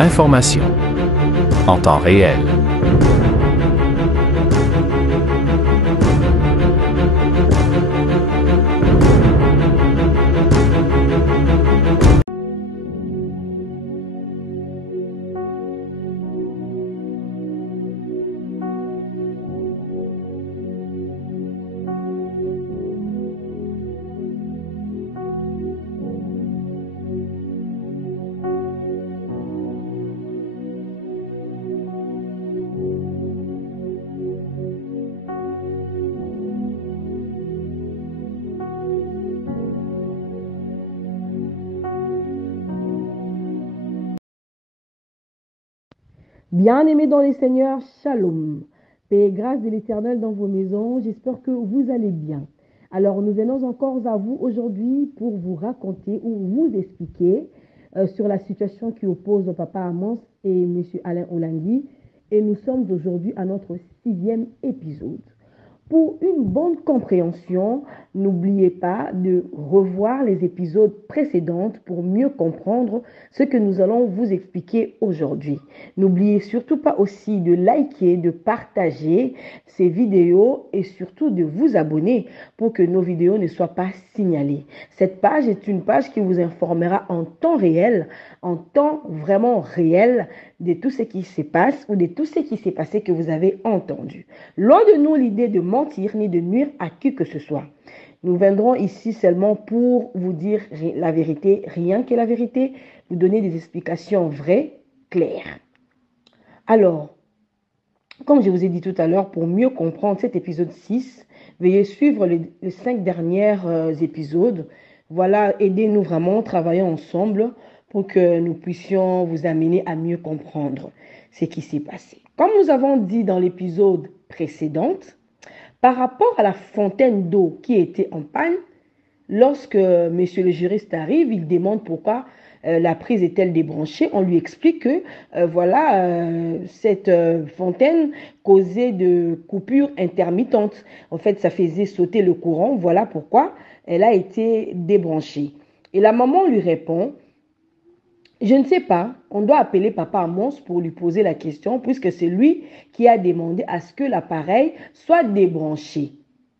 Information en temps réel. Bien-aimés dans les Seigneurs, shalom. Paix et grâce de l'Éternel dans vos maisons, j'espère que vous allez bien. Alors, nous venons encore à vous aujourd'hui pour vous raconter ou vous expliquer sur la situation qui oppose Papa Amos et M. Alain Olangui. Et nous sommes aujourd'hui à notre 6e épisode. Pour une bonne compréhension, n'oubliez pas de revoir les épisodes précédents pour mieux comprendre ce que nous allons vous expliquer aujourd'hui. N'oubliez surtout pas aussi de liker, de partager ces vidéos et surtout de vous abonner pour que nos vidéos ne soient pas signalées. Cette page est une page qui vous informera en temps réel, en temps vraiment réel de tout ce qui se passe ou de tout ce qui s'est passé que vous avez entendu. Loin de nous l'idée de mentir ni de nuire à qui que ce soit. Nous viendrons ici seulement pour vous dire la vérité, rien que la vérité, vous donner des explications vraies, claires. Alors, comme je vous ai dit tout à l'heure, pour mieux comprendre cet épisode 6, veuillez suivre les 5 derniers épisodes. Voilà, aidez-nous vraiment, travaillons ensemble pour que nous puissions vous amener à mieux comprendre ce qui s'est passé. Comme nous avons dit dans l'épisode précédent, par rapport à la fontaine d'eau qui était en panne, lorsque monsieur le juriste arrive, il demande pourquoi la prise est-elle débranchée. On lui explique que cette fontaine causait de coupures intermittentes. En fait, ça faisait sauter le courant. Voilà pourquoi elle a été débranchée. Et la maman lui répond: je ne sais pas, on doit appeler Papa Amos pour lui poser la question puisque c'est lui qui a demandé à ce que l'appareil soit débranché.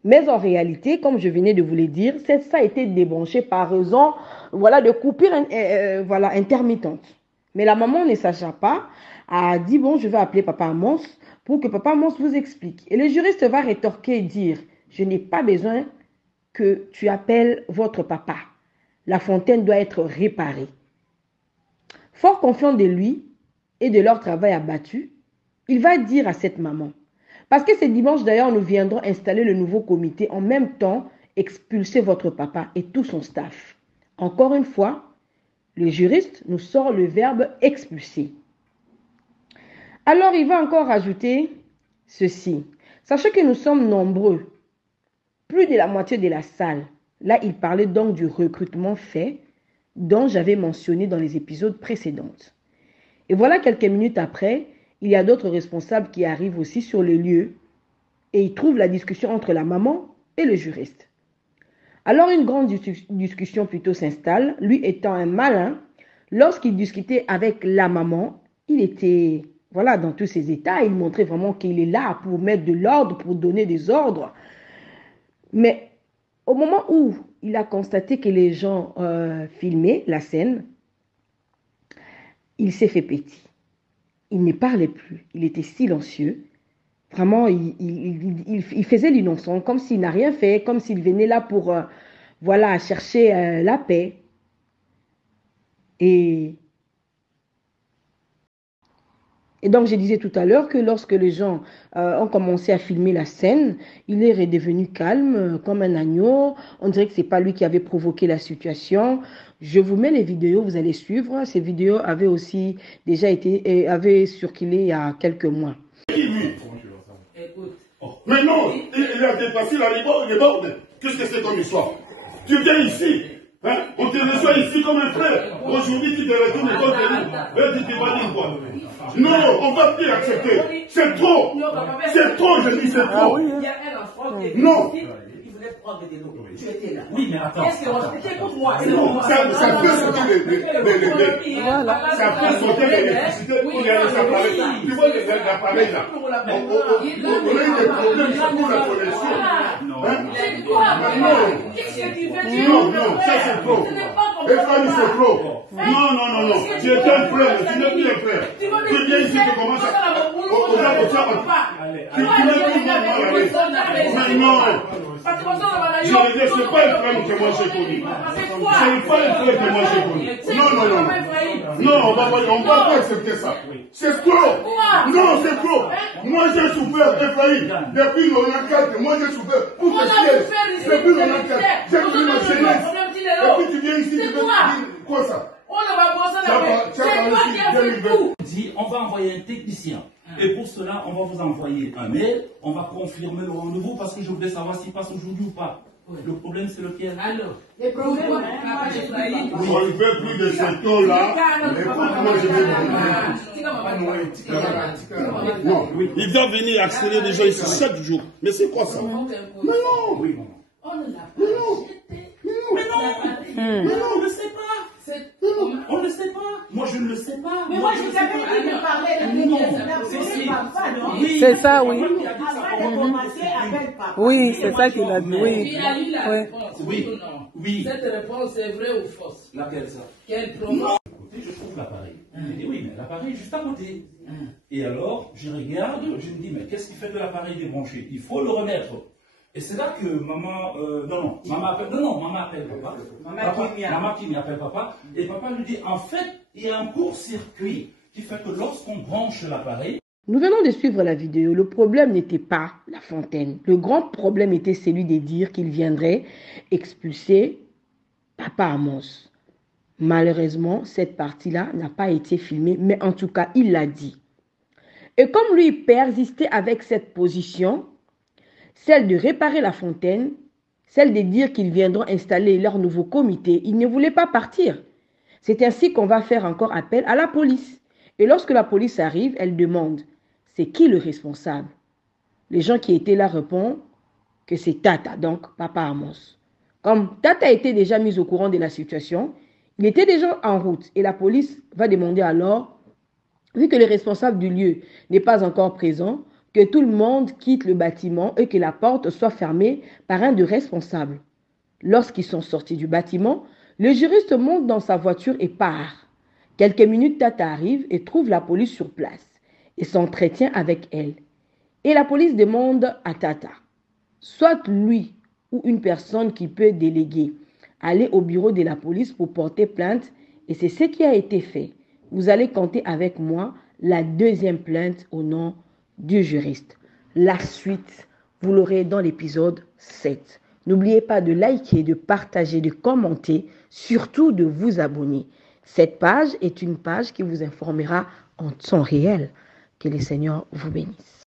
Mais en réalité, comme je venais de vous le dire, ça a été débranché par raison de coupures intermittentes. Mais la maman ne sachant pas, a dit bon, je vais appeler Papa Amos pour que Papa Amos vous explique. Et le juriste va rétorquer et dire: je n'ai pas besoin que tu appelles votre papa. La fontaine doit être réparée. Fort confiant de lui et de leur travail abattu, il va dire à cette maman: parce que ce dimanche d'ailleurs, nous viendrons installer le nouveau comité, en même temps expulser votre papa et tout son staff. Encore une fois, le juriste nous sort le verbe expulser. Alors il va encore ajouter ceci: sachez que nous sommes nombreux, plus de la moitié de la salle. Là, il parlait donc du recrutement fait dont j'avais mentionné dans les épisodes précédents. Et voilà, quelques minutes après, il y a d'autres responsables qui arrivent aussi sur le lieu et ils trouvent la discussion entre la maman et le juriste. Alors une grande discussion plutôt s'installe. Lui étant un malin, lorsqu'il discutait avec la maman, il était dans tous ses états. Il montrait vraiment qu'il est là pour mettre de l'ordre, pour donner des ordres. Mais au moment où il a constaté que les gens filmaient la scène, il s'est fait petit. Il ne parlait plus, il était silencieux. Vraiment, il faisait l'innocent, comme s'il n'a rien fait, comme s'il venait là pour chercher la paix. Et donc, je disais tout à l'heure que lorsque les gens ont commencé à filmer la scène, il est redevenu calme, comme un agneau. On dirait que ce n'est pas lui qui avait provoqué la situation. Je vous mets les vidéos, vous allez suivre. Ces vidéos avaient aussi déjà avaient circulé il y a quelques mois. Mais non, il a dépassé les bornes. Qu'est-ce que c'est comme histoire? Tu viens ici. Hein? On te reçoit ici comme un frère. Aujourd'hui, tu te retournes contre nous. Tu vas dire quoi? Non, on ne va plus accepter. C'est trop. C'est trop, je dis, c'est trop. Non. 9 3 de l'eau. Tu étais là. Oui, mais attends. Qu'est-ce que écoute-moi. Ça peut sauter les Voilà. ça peut sauter l'électricité pour les appareils. Tu vois l'appareil là. On a eu des problèmes pour la connexion. C'est quoi? Qu'est-ce que tu veux dire? Non, ça c'est faux. Et Fanny, c'est faux. Non. Tu es un frère, tu n'es plus un frère. Tu viens ici, tu commences à. Tu n'es plus mal. Non. Je veux dire, c'est pas un frère que moi j'ai connu. C'est pas un frère que moi j'ai connu. Non. Non, on va pas accepter ça. C'est faux. Non, c'est faux. Moi j'ai souffert, Ephraïm. Depuis 94, moi j'ai souffert. Pour ce siège. Depuis 94, j'ai pris ma jeunesse. Et puis tu viens ici, tu veux dire quoi ça? Dit, on va envoyer un technicien. Et pour cela, on va vous envoyer un mail. On va confirmer le rendez-vous parce que je voulais savoir s'il passe aujourd'hui ou pas. Le problème, c'est lequel? Alors, les problèmes, On ne veut plus de ce taux-là. Écoute-moi, je vais vous. Non, il doit venir accélérer les gens ici chaque jour. Mais c'est quoi ça? Mais non. Oui, maman. on ne l'a pas jeté. Mais non, on ne le sait pas. On ne le sait pas. Moi, je ne le sais pas. Mais moi, je t'avais dit de parler de papa, non? C'est ça, oui. Avant de commencer, appelle papa. Oui, c'est ça qu'il a dit, oui. Il a eu la réponse. Oui. Cette réponse est vraie ou fausse? Laquelle ça? Quelle promo? Je trouve l'appareil. Je dis oui, mais l'appareil est juste à côté. Et alors, je regarde, je me dis, mais qu'est-ce qui fait que l'appareil est débranché? Il faut le remettre. Et c'est là que maman, maman appelle papa. Maman qui m'y appelle papa. Et papa lui dit, en fait, il y a un court-circuit qui fait que lorsqu'on branche l'appareil. Nous venons de suivre la vidéo. Le problème n'était pas la fontaine. Le grand problème était celui de dire qu'il viendrait expulser Papa Amos. Malheureusement, cette partie-là n'a pas été filmée, mais en tout cas, il l'a dit. Et comme lui persistait avec cette position, celle de réparer la fontaine, celle de dire qu'ils viendront installer leur nouveau comité, il ne voulait pas partir. C'est ainsi qu'on va faire encore appel à la police. Et lorsque la police arrive, elle demande, c'est qui le responsable? Les gens qui étaient là répondent que c'est Tata, donc Papa Amos. Comme Tata était déjà mis au courant de la situation, il était déjà en route et la police va demander alors, vu que le responsable du lieu n'est pas encore présent, que tout le monde quitte le bâtiment et que la porte soit fermée par un des responsables. Lorsqu'ils sont sortis du bâtiment, le juriste monte dans sa voiture et part. Quelques minutes, Tata arrive et trouve la police sur place et s'entretient avec elle. Et la police demande à Tata, soit lui ou une personne qui peut déléguer, aller au bureau de la police pour porter plainte et c'est ce qui a été fait. Vous allez compter avec moi la deuxième plainte au nom du juriste. La suite, vous l'aurez dans l'épisode 7. N'oubliez pas de liker, de partager, de commenter, surtout de vous abonner. Cette page est une page qui vous informera en temps réel. Que le Seigneur vous bénisse.